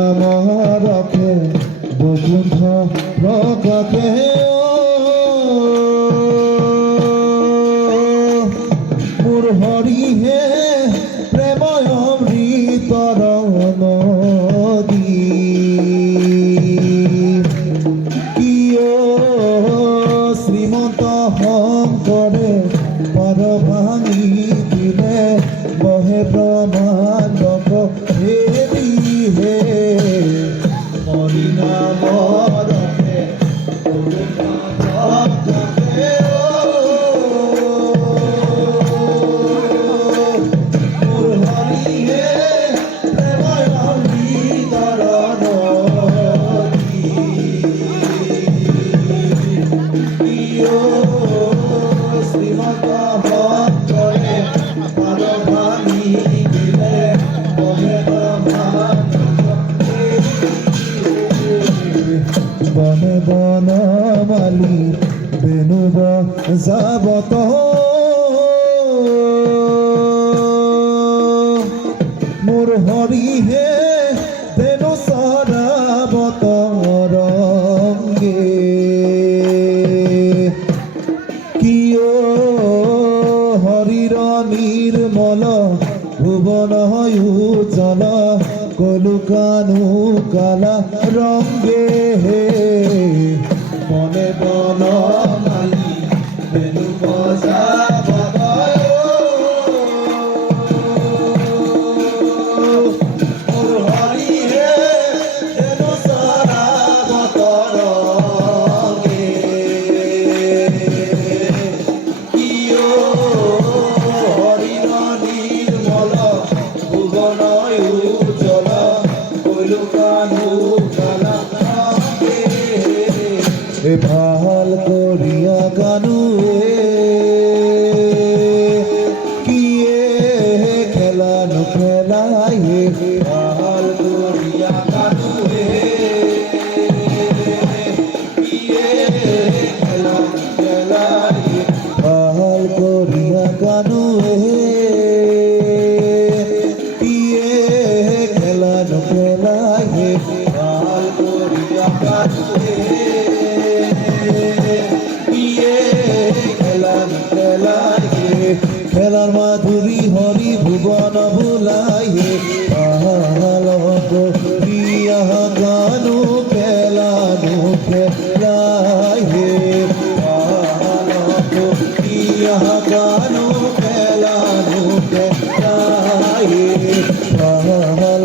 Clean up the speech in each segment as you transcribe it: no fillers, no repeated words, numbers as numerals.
হরিনামরকে বৈকুণ্ঠ প্রকাশে মোৰ হৰিহে প্ৰেময় অমৃতৰ নদী কিয় শ্ৰীমন্ত শংকৰে পাৰ ভাঙি দিলে বহে ব্ৰহ্মাণ্ডক হেৰি হে হৰিনামৰকে বনে বনমালী বেণুব যাবত মোৰ হৰিহে বেণু চৰাবত ৰংগে কিয় হৰিৰ নিৰ্মল ভুৱন উজ্জ্বল কলুকানু কালা ৰংগে মনে বনমালী বেণু বজাবত মোৰ হৰিহে বেণু চৰাবত ৰংগে কিয় হৰিৰ নিৰ্মল ভুৱন উজ্জ্বল কলুকানু কালা ভাল করিয়া গানুয়ে কিয়ে খেলানো খেলায়ে ভাল করিয়া গানুয়ে কিয়ে খেলানো খেলায়ে ভাল করিয়া গানুয়ে কিয়ে খেলানো খেলায়ে ভাল করিয়া গানুয়ে খেলার মাধুরী হরি ভুবন ভুলাইয়ে ভাল করিয়া গানু খেলানু খেলাইয়ে ভাল করিয়া গানু খেলানু খেলাইয়ে ভাল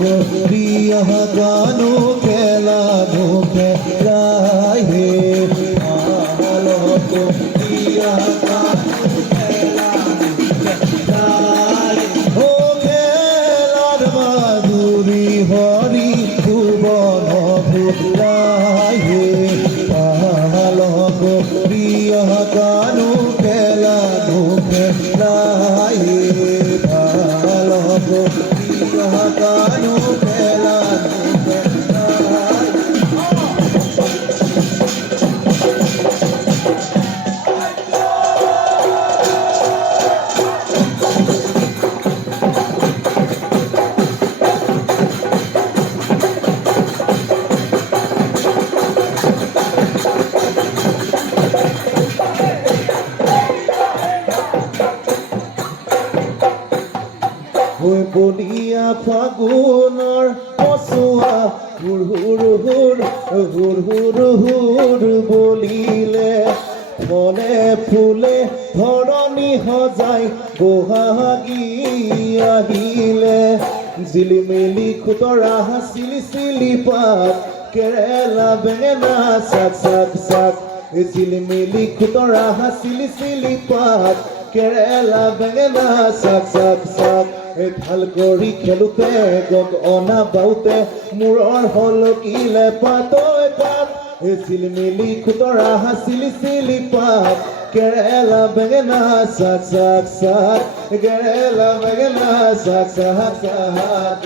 করিয়া গানু খেলানু খেলাইয়ে ভাল করিয়া হরি ভুবন ভুলাইয়ে ভাল করিয়া গানু খেলানু খেলাইয়ে ভাল করিয়া গানু খেলানু বলিয়া ফাগুনৰ কচুৱা হুৰ হুৰ হুৰ হুৰ হুৰ হুৰ বলিলে ফলে ফুলে ধৰণী সজাই বহাগী আহিলে জিলিমিলি খুতৰা চিলি চিলি পাত কেৰেলা বেঙেনা চাক চাক চাক জিলিমিলি খুতৰা চিলি চিলি পাত কেৰেলা বেঙেনা চাক চাক চাক ভাল কৰি খেলোতে গগ অনা বাউতে মূৰৰ হলকিলে পাতৈ পাত চিলমিলি খুতৰা চিলি চিলি পাত কেৰেলা বেঙেনা চাক চাক চাক কেৰেলা বেঙেনা চাক চাক চাক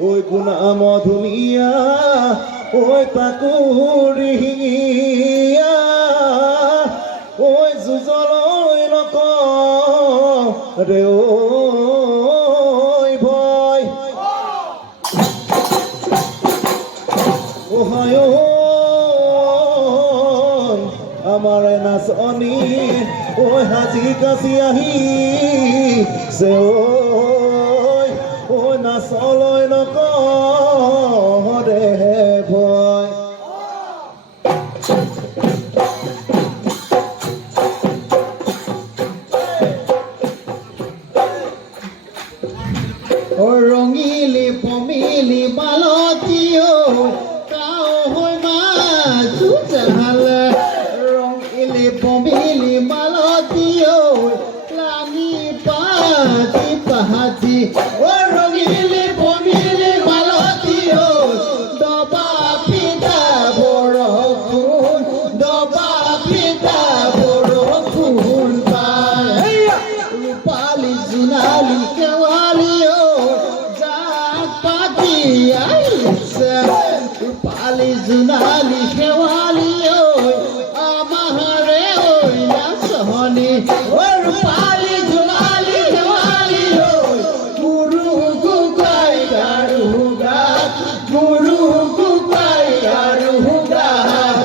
ঐ গুণাম ধুনীয়া ঐ তাকুৰিয়া ঐ যুঁজলৈ নকৰে ঐ ভয় আমাৰে নাচনি ঐ হাজি কাচি আহি ঐ নাচলৈ নকৰে ভয় ৰঙিলি পমিলি বালতি কাও হৈ মাছো জাল ৰঙিলি পমিলি বালতি লামি পাতি পাহাতি ৰঙিলি পমিলি বালতি দবা পিতা বৰষুণ দবা পিতা বৰষুণ পাই ৰূপালী জোনালী কেৱালী ৰূপালী জোনালী শেৱালী আমাৰে নাচনী ৰূপালী জোনালী শেৱালী গুৰু গোগাই গাৰু গাত গুৰু গোগাই গাৰু গাত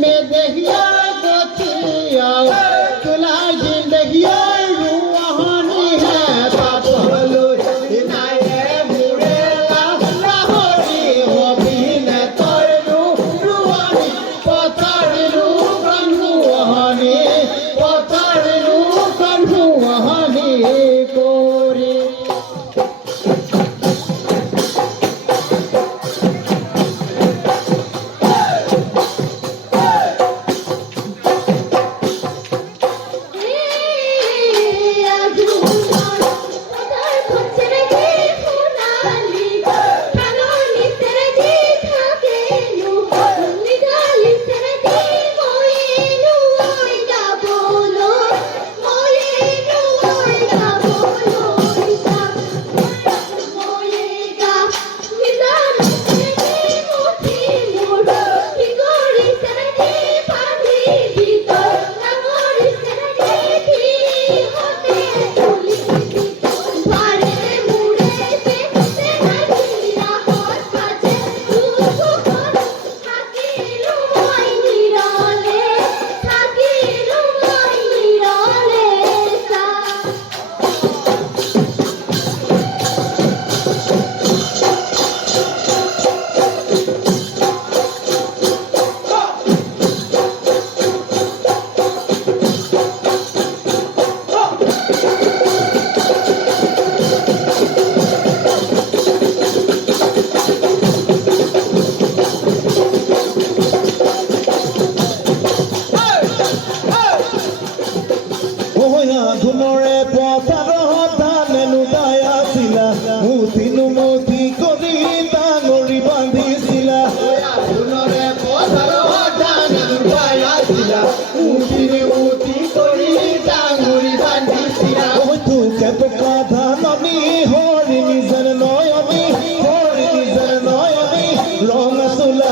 में देखिया गोतिया तुला जिंदगिया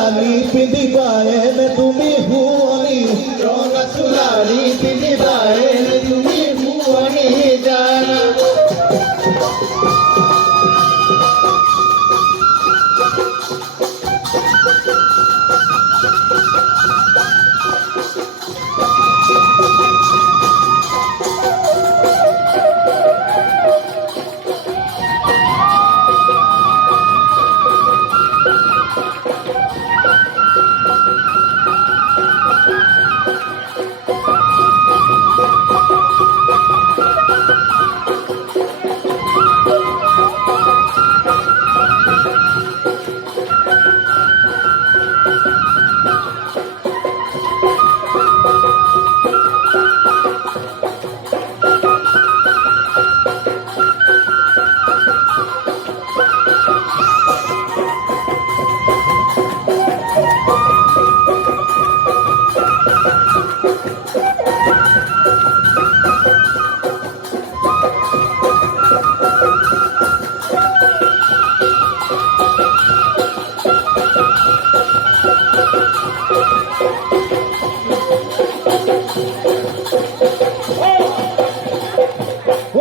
চুলানি পিন্ধিবা এনে তুমি হুৱনি ৰঙা চুলাৰি পিন্ধিবা এনে তুমি শুৱনি জানা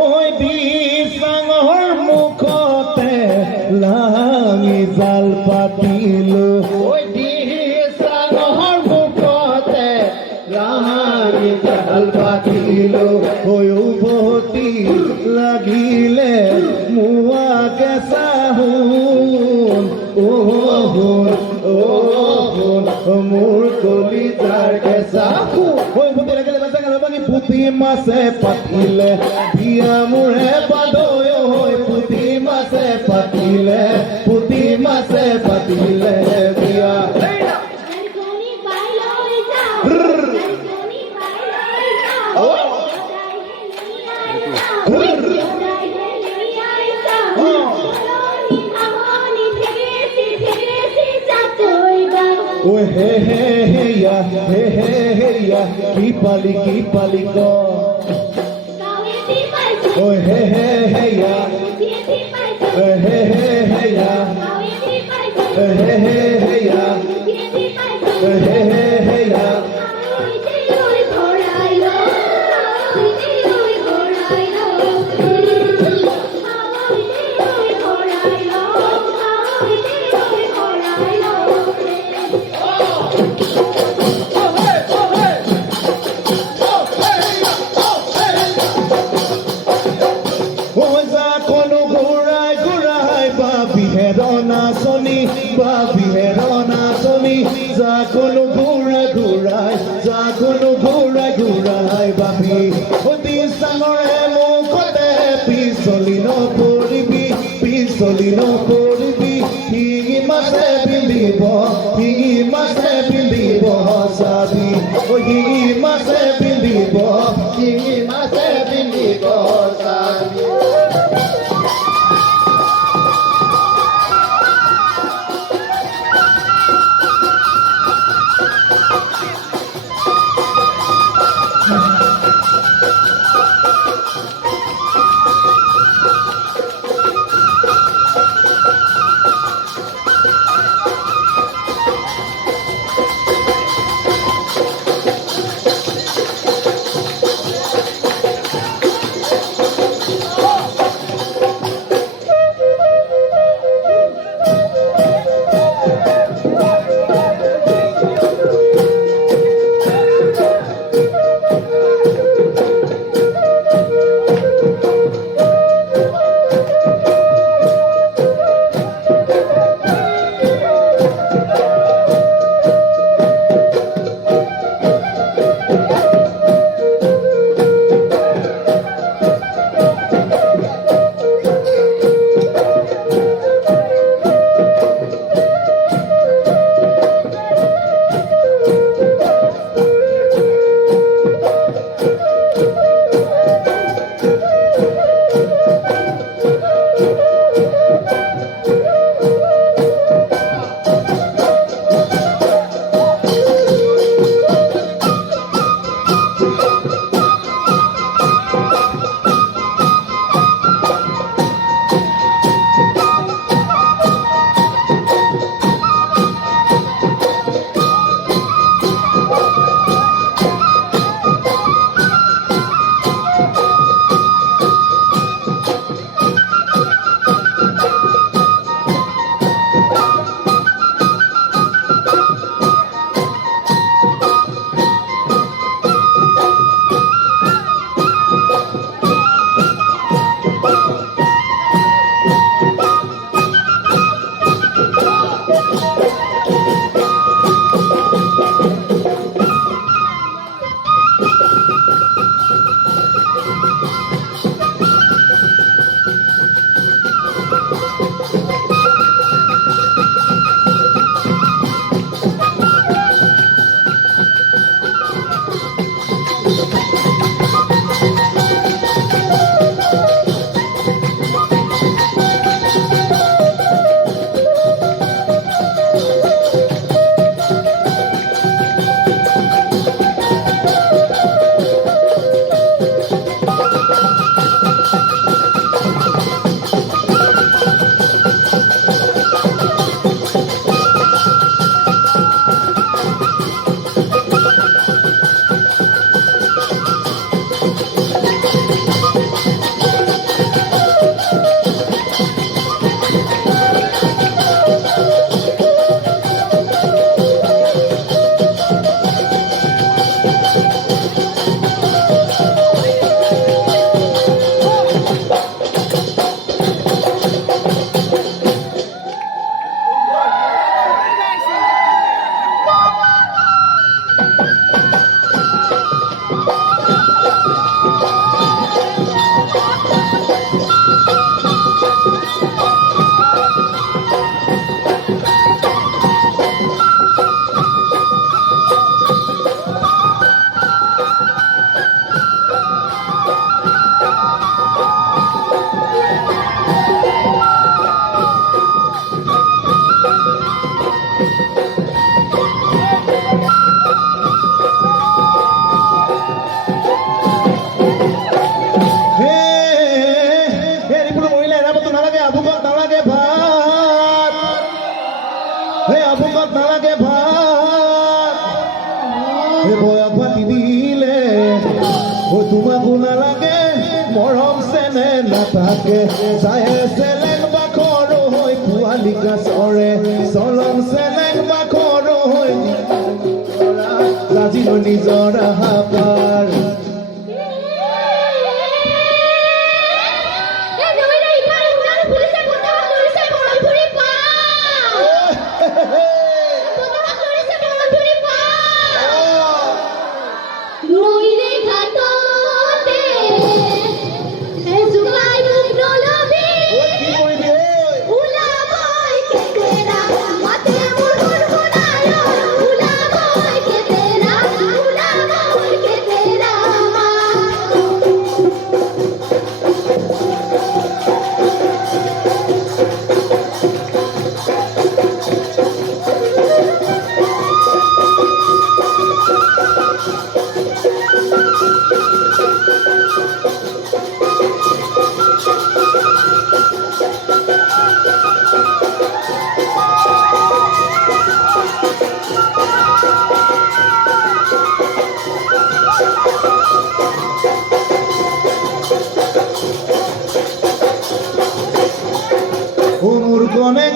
ঐ দিচাঙৰ মুখতে লাঙি জাল পাতিলো ঐ দিচাঙৰ মুখতে লাঙি জাল পাতিলো ঐ উভতি লাগিলে মোৱা কেঁচা সোণ মোৰ কলিজাৰ কেঁচা সোণ ঐ উভতি লাগিলে বেচা গালে বাঙি পুঠি মাছে পাতিলে বিয়া মোৰে বাদৈ হৈ পুঠি মাছে পাতিলে বিয়া Dalgoni bailoi jao, dalgoni bailoi jao, jodai heli ai jao, holoni ahoni thegesi jatoi ba. ঐ হে ইয়া কি পালি ক Kaweti paise, ঐ হে ইয়া dieti paise, হে ইয়া kaweti paise, হে ইয়া dieti paise. হে ইয়া Oi oi khorailo, oi khorailo, oi khorailo, জাকলো ঘূৰাই বাবি অতি চাঙৰে মুখতে পিছলি নপৰিবি শিঙি মাছে পিন্ধিব চাবি শিঙি মাছে পিন্ধিব শিঙি মাছে পিন্ধিব চাবি ৰিপুটো মৰিলে এৰাবতো নালাগে আবুকত নালাগে ভাত আবুকত নালাগে ভাত বয়স পাতি দিলে তোমাকো নালাগে মৰম চেনে নাথাকে যায় চেলেং বাখৰ হৈ পোৱালি কাছৰে চলং চেলেং বাখৰ হৈ লাজিল নিজৰ হাপাৰ মোৰ গনে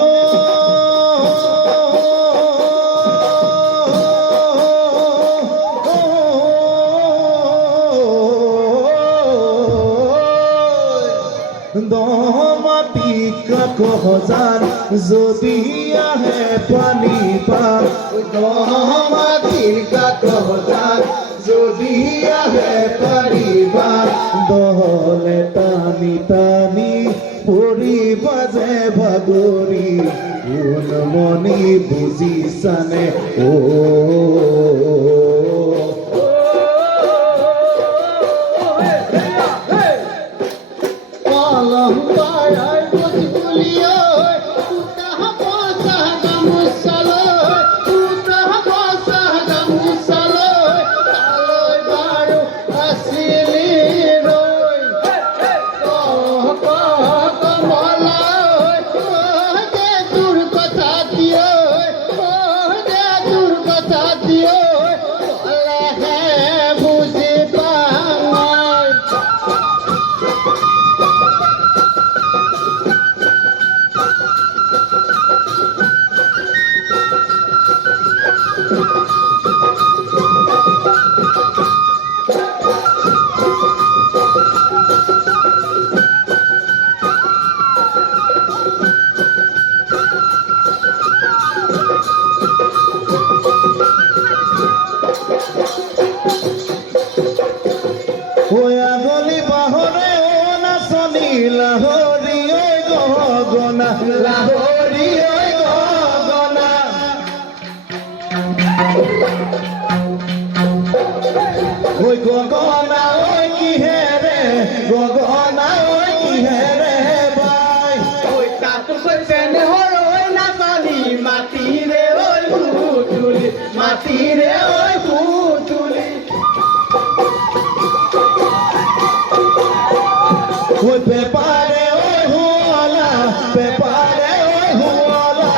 দমাতি কাকজান যদি আহে পানী পান দমাতিৰ কাকজান যদি আহে পানী পান দহলে টানি টানি পৰি বাজে ভাগৰি কোন মনি বুজিছানে কলম পাৰাই বুলিলৈ উতাহ পচা গামোচালৈ উতাহ পচা গামোচালৈ তালৈ বাৰু আছিলি ৰৈ কমলাই দে তোৰ কথা দিয় দে তোৰ কথা দিয় ক'লেহে বুজি পাওঁ গলি বাহৰে নাচনী লাহৰি গগনা লাহৰি গগনা গগনা কিহেৰে গগনা কিহেৰে বাই তাতো কৈছে নেহৰ ঐ নাচনী মাটিৰে ঐ ফুটুলি মাটিৰে ঐ ফুটুলি prepare hoy huala prepare hoy huala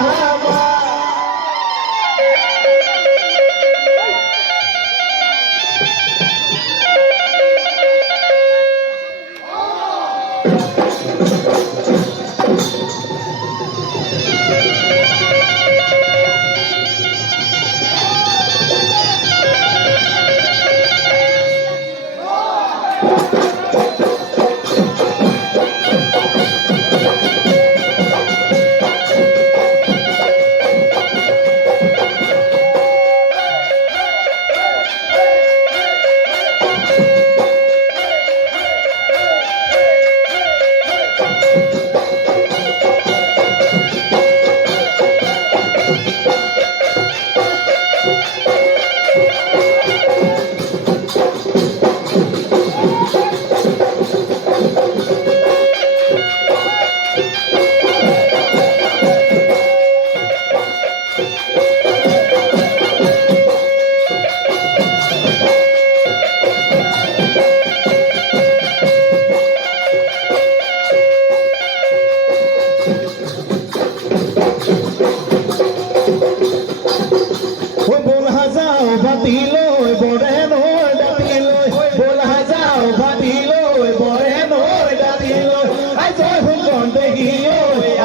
ও বলা যাও বাতিলৈ বৰে নৈ দাঁতিলৈ বলা যাও বাতিলৈ বৰে নৈ দাঁতিলৈ আই জয় সুন্দৰ দেহি ঐ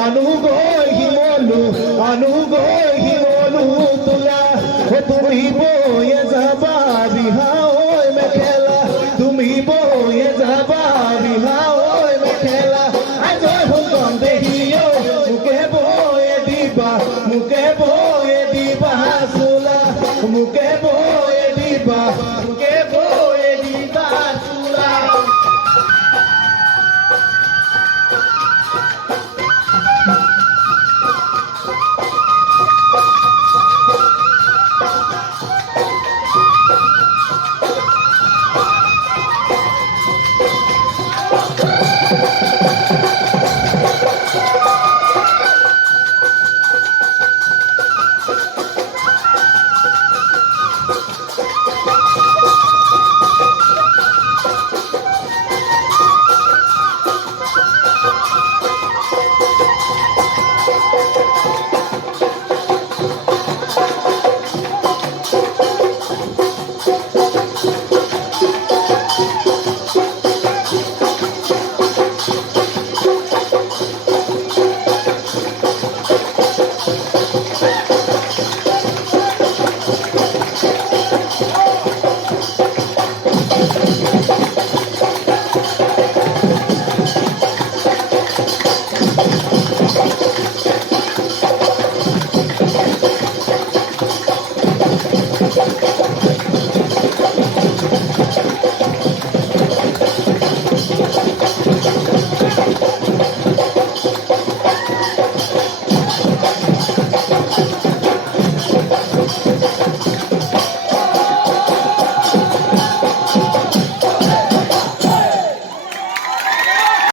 আনু গৈ শিমলু তোলা ও তুমি বয়ে যাবা বিহা ঐ মেখেলা তুমি বয়ে যাবা বিহা ঐ মেখেলা আই জয় সুন্দৰ দেহি ঐ মুকে বয়ে দিবা চোলা মুকে বয়ে দিবা চোলা